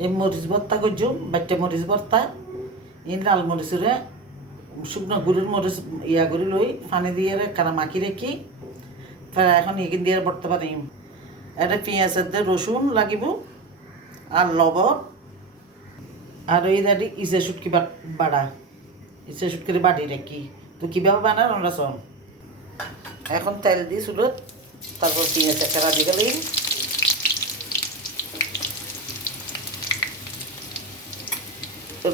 এই মরিচ ভর্তা করছুম বাচ্চা মরিচ ভর্তা এই লাল মরিচরে শুকনো গুড়ির মরিচ ইয়া করে লই পানি দিয়ে কারা মাখি রেখি এখন এখান দিয়ে ভর্তা পারিম। এটা পেঁয়াজের দিয়ে রসুন লাগিব আর লবণ আর এই দাঁড়ি ইসে শুটকি বাড়া ইসে শুটকির বাড়ি রেখি তো কীভাবে বানার আমরা শোন। এখন তেল দিই চুলোত, তারপর পেঁয়াজ একটা রাজি গেলেই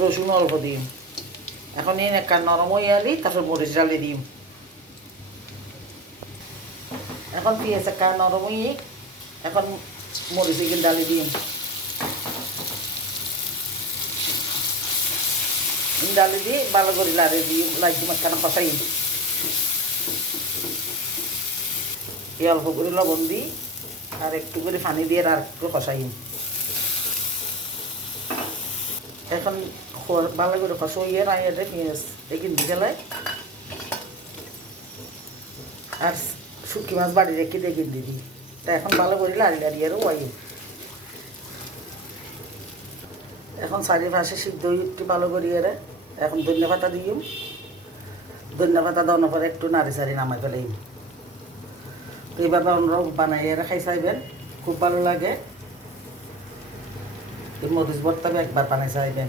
রসুন অল্প দিম। এখন এই একটা নরম হয়ে আলি তারপর মরিচ ডালি দিম। এখন পেঁয়াজ একটা নরম হয়ে এখন মরিচ এখানে ডালি দিম। ডালি দিয়ে ভালো করে লাড়ে দিয়ে লাগি মাঝখানে কষাই দিই। এই অল্প করে লবণ দিই আর একটু করে পানি দিয়ে আর একটু কষাই। এখন ভালো করে কষাইয়ে রাইয়াতে পেঁয়াজ এখান দিয়ে গেলে আর শুটকি মাছ বাড়ি রেখে দিয়ে কিনে দিই। তা এখন ভালো করে লাড়ি লাড়ি আরও ওয়াই। এখন চারিপাশে সিদ্ধ একটু ভালো করি এর এখন ধনিয়া পাতা দিই। ধনিয়া পাতা দেওয়ার পরে একটু নাড়ি সারি নামাই ফেলাই। তো এইভাবে আপনারাও বানাই এর খাই চাইবেন, খুব ভালো লাগে। মরিচ ভর্তা একবার বানাই চাইবেন।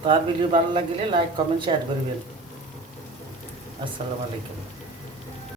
তো আর ভিডিও ভালো লাগলে লাইক কমেন্ট শেয়ার করবেন। আসসালামু আলাইকুম।